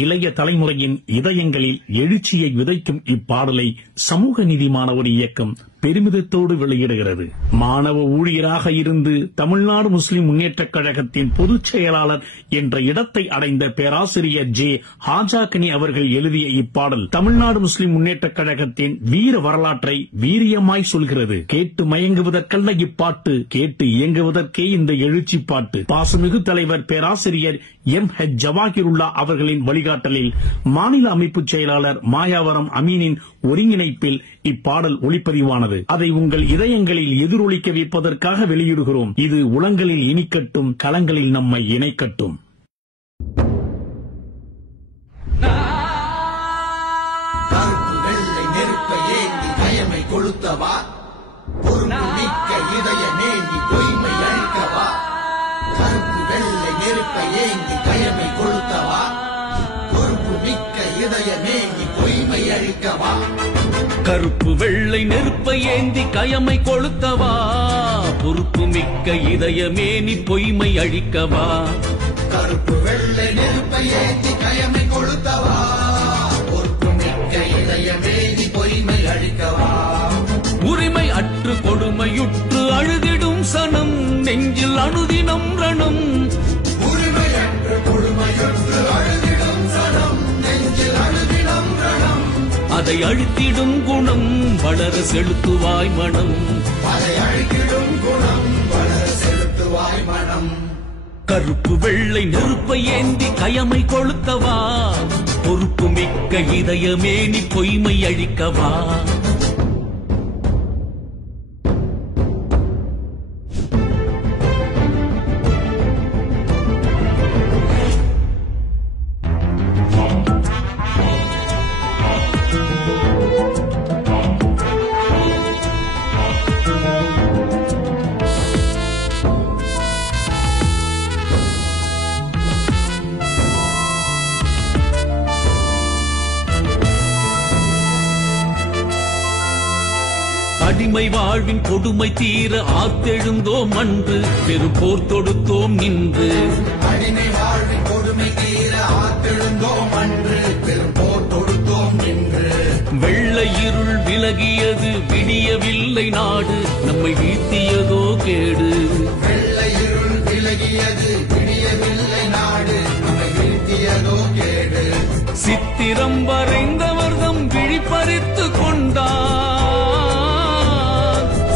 இளைய தலைமுறையின் இதயங்களில் எழுச்சியை விதைக்கும் இப்பாடலை சமூக நீதி மாணவர் இயக்கம் பெருமிதத்தோடு வெளியிடுகிறது. மாணவ ஊழியராக இருந்து தமிழ்நாடு முஸ்லிம் முன்னேற்றக் கழகத்தின் பொதுச் செயலாளர் என்ற இடத்தை அடைந்த பேராசிரியர் ஜே ஹாஜாக்கனி அவர்கள் எழுதிய இப்பாடல் தமிழ்நாடு முஸ்லிம் முன்னேற்றக் கழகத்தின் வீர வரலாற்றை வீரியமாய் சொல்கிறது. கேட்டு மயங்குவதற்கல்ல இப்பாட்டு, கேட்டு இயங்குவதற்கே இந்த எழுச்சி பாட்டு. பாசமிகு தலைவர் பேராசிரியர் எம்.ஹெச். ஜவாஹிருல்லா அவர்களின் வழிகாட்டலில் மாநில அமைப்பு செயலாளர் மாயாவரம் அமீனின் ஒருங்கிணைப்பில் இப்பாடல் ஒளிப்பதிவானது. அதை உங்கள் இதயங்களில் எதிரொலிக்க வைப்பதற்காக வெளியிடுகிறோம். இது உளங்களில் இனிக்கட்டும், களங்களில் நம்மை இணைக்கட்டும். கருப்பு வெள்ளை நெருப்பை ஏந்தி கயமை கொளுத்தவா, பொறுப்புமிக்க இதயமே நீ பொய்மை அழிக்கவா. கருப்பு வெள்ளை நெருப்பை ஏந்தி கயமை கொளுத்தவா, பொறுப்புமிக்க இதயமே நீ பொய்மை அழிக்கவா. கருப்பு வெள்ளை நெருப்பை ஏந்தி கயமை கொளுத்தவா, பொறுப்புமிக்க இதயமே நீ பொய்மை அழிக்கவா. கருப்பு வெள்ளை நெருப்பை ஏந்தி கயமை கொளுத்தவா, பொறுப்புமிக்க இதயமே நீ பொய்மை அழிக்கவா. உரிமை அற்று கொடுமையுற்று அழுதிடும் சனம், நெஞ்சில் அனுதினம் ரணம். உரிமை அற்று கொடுமையுற்று அழுதிடும் சனம், நெஞ்சில் அழுதிடும் ரணம். அதை அழித்திடும் குணம் வளர செலுத்துவாய் மனம். அதை அழித்திடும் குணம் வளர செலுத்துவாய் மனம். கருப்பு வெள்ளை நெருப்பை ஏந்தி கயமை கொளுத்தவா, பொறுப்புமிக்க இதயமே நீ பொய்மை அழிக்கவா. அடிமை வாழ்வின் கொடுமை தீர ஆத்தெழுந்தோம் அன்று, பெரும்போர் தொடுத்தோம் நின்று. அடிமை வாழ்வின் கொடுமை தீர ஆத்தெழுந்தோம் அன்று, பெரும்போர் தொடுத்தோம் நின்று. வெள்ளை இருள் விலகியது விடியவில்லை நாடு, நம்மை வீழ்த்தியதோ கேடு. வெள்ளை இருள் விலகியது விடியவில்லை நாடு, நம்மை வீழ்த்தியதோ கேடு. சித்திரம் வரைந்தவர்தம் விழிப்பறித்து கொண்டார்,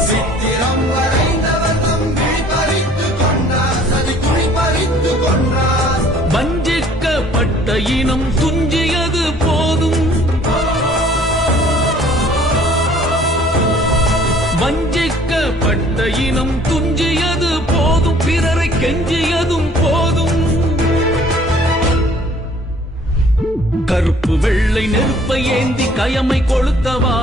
சித்திரம் வரைந்தவர்தம் விழிப்பறித்து கொண்டார், சதி குழிப்பறித்து கொண்டார். வஞ்சிக்கப்பட்ட இனம் துஞ்சியது போதும், வஞ்சிக்கப்பட்ட இனம் துஞ்சியது போதும், பிறரை கெஞ்சியதும் போதும். கருப்பு வெள்ளை நெருப்பை ஏந்தி கயமை கொளுத்தவா,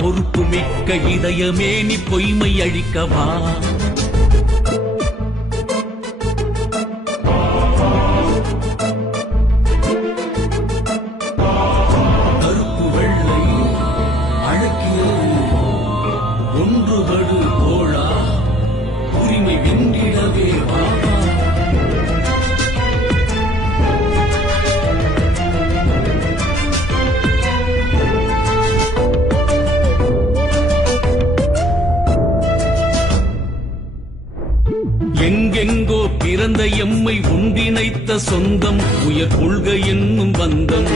பொறுப்புமிக்க இதயமே நீ பொய்மை அழிக்கவா. கருப்பு வெள்ளை அழகியது ஒன்றுபடு தோழா, உரிமை வென்றிடவே வா. எங்கெங்கோ பிறந்த எம்மை உண்டிணைத்த சொந்தம், உயர் கொள்கை என்னும் பந்தம்.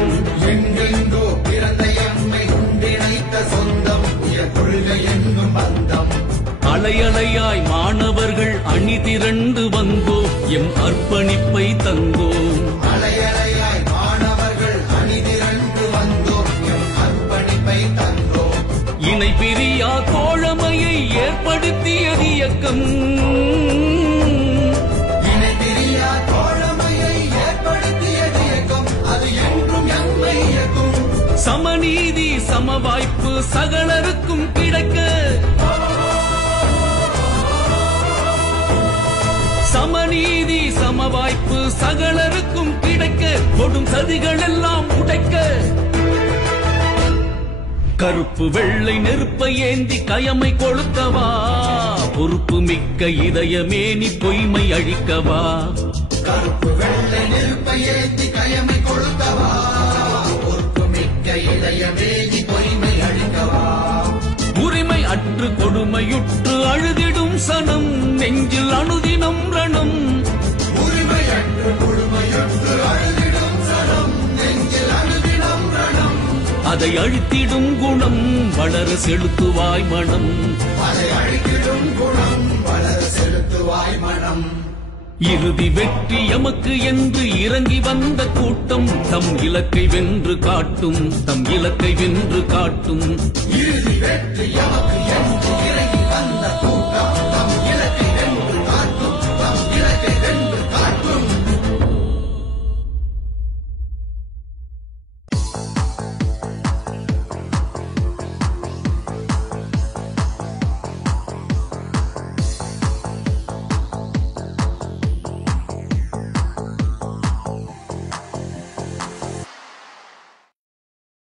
எங்கெங்கோ பிறந்த எம்மை உண்டிணைத்த சொந்தம், உயர் கொள்கை என்னும் பந்தம். அலையலையாய் மாணவர்கள் அணி திரண்டு வந்தோம், எம் அர்ப்பணிப்பை தந்தோம். அலையலையாய் மாணவர்கள் அணி திரண்டு வந்தோம், எம் அர்ப்பணிப்பை தந்தோம். இணை பிரியா தோழமையை ஏற்படுத்தியது இயக்கம், இணை பிரியா தோழமையை ஏற்படுத்தியது இயக்கம், அது என்றும் எம்மை இயக்கும். சமநீதி சமவாய்ப்பு சகலருக்கும் கிடைக்க, சமநீதி சமவாய்ப்பு சகலருக்கும் கிடைக்க, கொடும் சதிகள் எல்லாம் உடைக்க. கருப்பு வெள்ளை நெருப்பை ஏந்தி கயமை கொளுத்தவா, பொறுப்புமிக்க இதயமே நீ பொய்மை அழிக்கவா. கருப்பு வெள்ளை நெருப்பை ஏந்தி கயமை கொளுத்தவா, உரிமையுற்று அழுதிடும் சனம் நெஞ்சில் அனுதினம் ரணம். உரிமையற்று கொடுமையுற்று அழுதிடும் சனம் நெஞ்சில் அழுதிடும் ரணம். அதை அழித்திடும் குணம் வளர செலுத்துவாய் மனம். அதை அழித்திடும் குணம் வளர செலுத்துவாய் மனம். இறுதி வெற்றி எமக்கு என்று இறங்கி வந்த கூட்டம் தம் இலக்கை வென்று காட்டும், தம் இலக்கை வென்று காட்டும். இறுதி வெற்றி எமக்கு என்று இறங்கி வந்த கூட்டம்